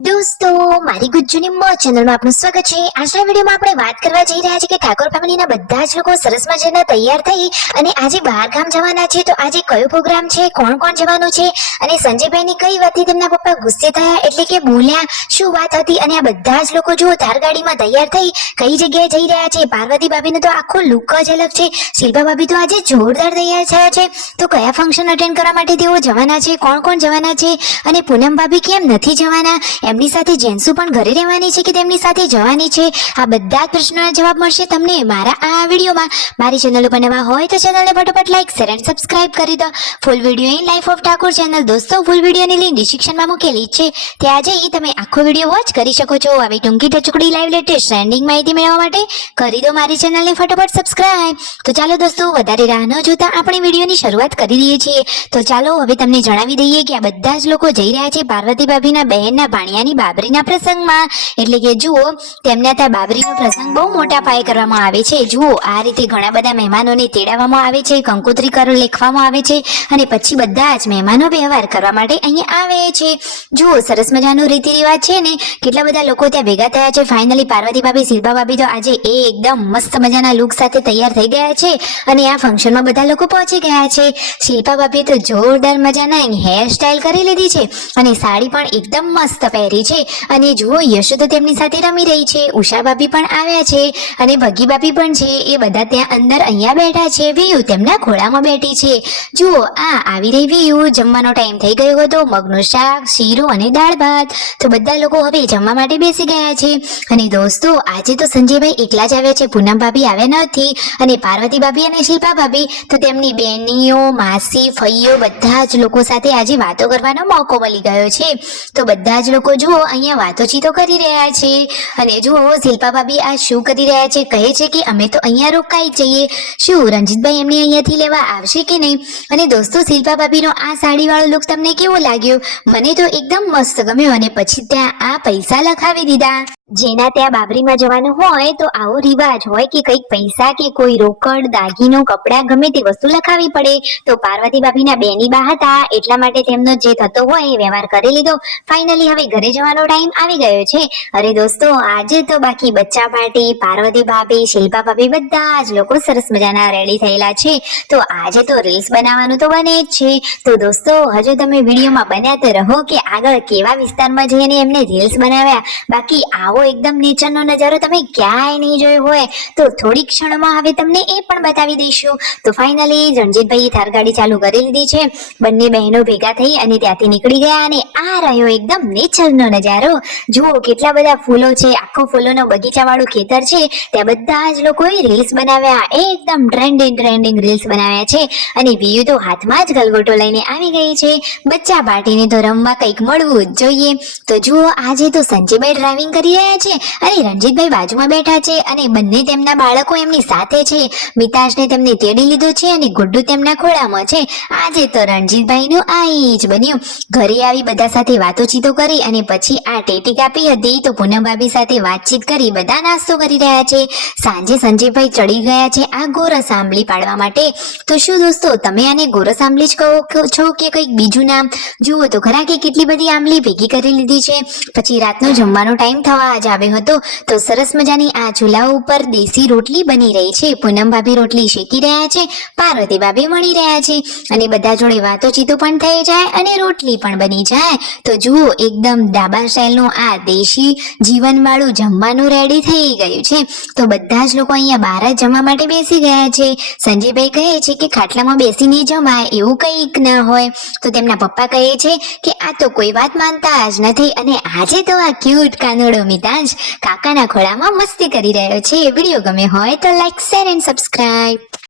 દોસ્તો, મારી ગુજ્જુની મોજ ચેનલમાં આપનું સ્વાગત છે। આજના વિડીયોમાં આપણે વાત કરવા જઈ રહ્યા છીએ કે ઠાકોર ફેમિલીના બધા જ લોકો સરસ મજાના તૈયાર થઈ અને આજે બહાર ગામ જવાના છે। તો આજે કયો પ્રોગ્રામ છે, કોણ કોણ જવાનું છે અને સંજયભાઈની કઈ વાતથી તેમના પપ્પા ગુસ્સે થયા એટલે કે બોલ્યા, શું વાત હતી અને આ બધા જ લોકો જો તાર ગાડીમાં તૈયાર થઈ કઈ જગ્યાએ જઈ રહ્યા છે। પાર્વતી ભાભીનો તો આખો લુક જ અલગ છે, શિલ્પા ભાભી તો આજે જોરદાર તૈયાર થયા છે। તો કયા ફંક્શન અટેન્ડ કરવા માટે તેઓ જવાના છે, કોણ કોણ જવાના છે અને પૂનમ ભાભી કેમ નથી જવાના, એમની સાથે જેન્સુ પણ ઘરે રહેવાની છે કે તેમની સાથે જવાની છે, આ બધા જ પ્રશ્નોના જવાબ મળશે તમને મારા આ વિડીયોમાં। મારી ચેનલ ઉપર નવા હોય તો ચેનલને ફટાફટ લાઈક શેર એન્ડ સબસ્ક્રાઇબ કરી દો। Full video in life of Thakor channel દોસ્તો, ફૂલ વિડીયોની લિંક ડિસ્ક્રિપ્શનમાં મૂકેલી છે, ત્યાં જઈ તમે આખો વિડીયો વોચ કરી શકો છો। આવી ટૂંકી ટચુકડી લાઈવ લેટેસ્ટ ટ્રેન્ડિંગ માહિતી મેળવવા માટે કરી દો મારી ચેનલને ફટાફટ સબસ્ક્રાઇબ। તો ચાલો દોસ્તો, વધારે રાહ ન જોતા આપણે વિડીયોની શરૂઆત કરી દઈએ છીએ। તો ચાલો હવે તમને જણાવી દઈએ કે આ બધા જ લોકો જઈ રહ્યા છે પાર્વતી ભાભીના બહેનના ભાણિયાની બાબરીના પ્રસંગમાં, એટલે કે જુઓ તેમના ત્યાં બાબરીનો પ્રસંગ બહુ મોટા પાયે કરવામાં આવે છે। જુઓ આ રીતે ઘણા બધા મહેમાનોને તેડાવવામાં આવે છે, કંકોત્રી કરો લેખવામાં આવે છે અને પછી બધા જ મહેમાનો વ્યવહાર કરવા માટે અહીંયા આવે છે। જુઓ સરસ મજાનો રીતિ રિવાજ છે ને, કેટલા બધા લોકો ત્યાં ભેગા થયા છે। ફાઇનલી પાર્વતી ભાભી, શિલ્પા ભાભી તો આજે એકદમ મસ્ત મજાના લુક સાથે તૈયાર થઈ ગયા છે અને આ ફંક્શનમાં બધા લોકો પહોંચી ગયા છે। શિલ્પા ભાભી તો જોરદાર મજાના હેર સ્ટાઇલ કરી લીધી છે અને સાડી પણ એકદમ મસ્ત પહેરી છે અને જુઓ યશુ તો તેમની સાથે રમી રહી છે, ઉષા ભાભી પણ આવ્યા છે અને ભગી ભાભી પણ છે, એ બધા ત્યાં અંદર અહીંયા બેઠા છે। વિયુ તેમના ખોળામાં બેઠી છે। જુઓ આ આવી રહી વિયુ, જમવાનો ટાઈમ થઈ ગયો હતો, મગનું શાક, શીરો અને દાળ ભાત, તો બધા લોકો હવે જમવા માટે બેસી ગયા છે। અને દોસ્તો આજે તો સંજયભાઈ એકલા જ આવ્યા છે, પૂનમ ભાભી આવ્યા નથી અને પાર્વતી ભાભી અને શિલ્પા ભાભી તો તેમની બેનીઓ, માસી, ફઈઓ બધા જ લોકો સાથે આજે વાતો કરવાનો મોકો મળી ગયો છે। તો બધા જ લોકો જુઓ અહીંયા વાતોચીતો કરી રહ્યા છે અને જુઓ શિલ્પા ભાભી આ શું કરી રહ્યા છે, કહે છે કે અમે તો અહીંયા રોકાઈ જઈએ, શું રંજીતભાઈ એમને અહીંયાથી લેવા આવશે કે નહીં। અને દોસ્તો શિલ્પા ભાભીનો આ સાડીવાળો લુક તમને કેવો લાગ્યો? મને તો એકદમ મસ્ત ગમ્યો અને પછી ત્યાં આ પૈસા લખાવી દીધા। જેના ત્યાં બાબરીમાં જવાનું હોય તો આવો રિવાજ હોય કે કંઈક પૈસા કે કોઈ રોકડ, દાગીનો, કપડાં ગમે તે વસ્તુ લખાવી પડે। તો પાર્વતી ભાભીના બેની બા હતા એટલા માટે તેમનો જે થતો હોય એ વ્યવહાર કરી લીધો। ફાઇનલી હવે ઘરે જવાનો ટાઈમ આવી ગયો છે। અરે દોસ્તો આજે તો બાકી બચ્ચા પાર્ટી, પાર્વતી ભાભી, શિલ્પા ભાભી બધા જ લોકો સરસ મજાના રેડી થયેલા છે। તો આજે તો રીલ્સ બનાવવાનું તો બને જ છે। તો દોસ્તો હજુ તમે વિડીયોમાં બન્યા તો રહો કે આગળ કેવા વિસ્તારમાં જઈને એમને રીલ્સ બનાવ્યા, બાકી આવો એકદમ નેચરનો નજારો તમે ક્યાંય નહીં જોયો હોય તો થોડી ક્ષણમાં હવે તમને એ પણ બતાવી દઈશું। તો ફાઇનલી રણજીતભાઈએ થાર ગાડી ચાલુ કરી લીધી છે, બંને બહેનો ભેગા થઈ અને ત્યાંથી નીકળી ગયા અને આ રહ્યો એકદમ નેચરનો નજારો। જુઓ કેટલા બધા ફૂલો છે, આખો ફૂલોનો બગીચા વાળું ખેતર છે, ત્યાં બધા જ લોકોએ રીલ્સ બનાવ્યા, એકદમ ટ્રેન્ડિંગ રીલ્સ બનાવ્યા છે અને વિયુ તો હાથમાં જ ગલગોટો લઈને આવી ગઈ છે। બચ્ચા પાર્ટીને તો રમવા કંઈક મળવું જ જોઈએ। તો જુઓ આજે તો સંજયભાઈ ડ્રાઇવિંગ કરી રહ્યા છે અને રણજીતભાઈ બાજુમાં બેઠા છે અને બંને તેમના બાળકો એમની સાથે છે। મિતાશને તેમને તેડી લીધો છે અને ગુડ્ડુ તેમના ખોળામાં છે। આજે તો રણજીતભાઈનું આ જ બન્યું, ઘરે આવી બધા સાથે વાતોચીતો કરી અને પછી આ ટેટી કાપી હતી તો પૂનમ ભાભી સાથે વાતચીત કરી બધા નાસ્તો કરી રહ્યા છે। સાંજે સંજયભાઈ ચડી ગયા છે આ ગોરસ આંબલી પાડવા માટે। તો શું દોસ્તો તમે આને ગોરસ આંબલી જ કહો છો કે કંઈક બીજું નામ? જુઓ તો ખરા કે કેટલી બધી આંબલી ભેગી કરી લીધી છે। પછી રાતનો જમવાનો ટાઈમ થવા જ આવ્યો હતો તો સરસ મજાની આ ચૂલા ઉપર દેશી રોટલી બની રહી છે। પૂનમ ભાભી રોટલી શેકી રહ્યા છે, પાર્વતી ભાભી વણી રહ્યા છે અને બધા જોડે વાતોચીતો પણ થઈ જાય અને રોટલી પણ બની જાય। તો જુઓ એકદમ ડાબા સ્ટાઇલનું આ દેશી જીવનવાળું જમવાનું રેડી થઈ ગયું છે। તો બધા જ લોકો અહીંયા બહાર જ જમવા માટે બેસી ગયા છે। સંજયભાઈ કહે છે કે ખાટલામાં બેસીને જમાય એવું કંઈક ના હોય, તો તેમના પપ્પા કહે છે કે આ તો કોઈ વાત માનતા જ નથી અને આજે તો આ ક્યુટ કાનુડો મિતાંશ કાકાના ખોળામાં મસ્તી કરી રહ્યો છે। વિડીયો ગમે હોય તો લાઈક શેર એન્ડ સબસ્ક્રાઇબ।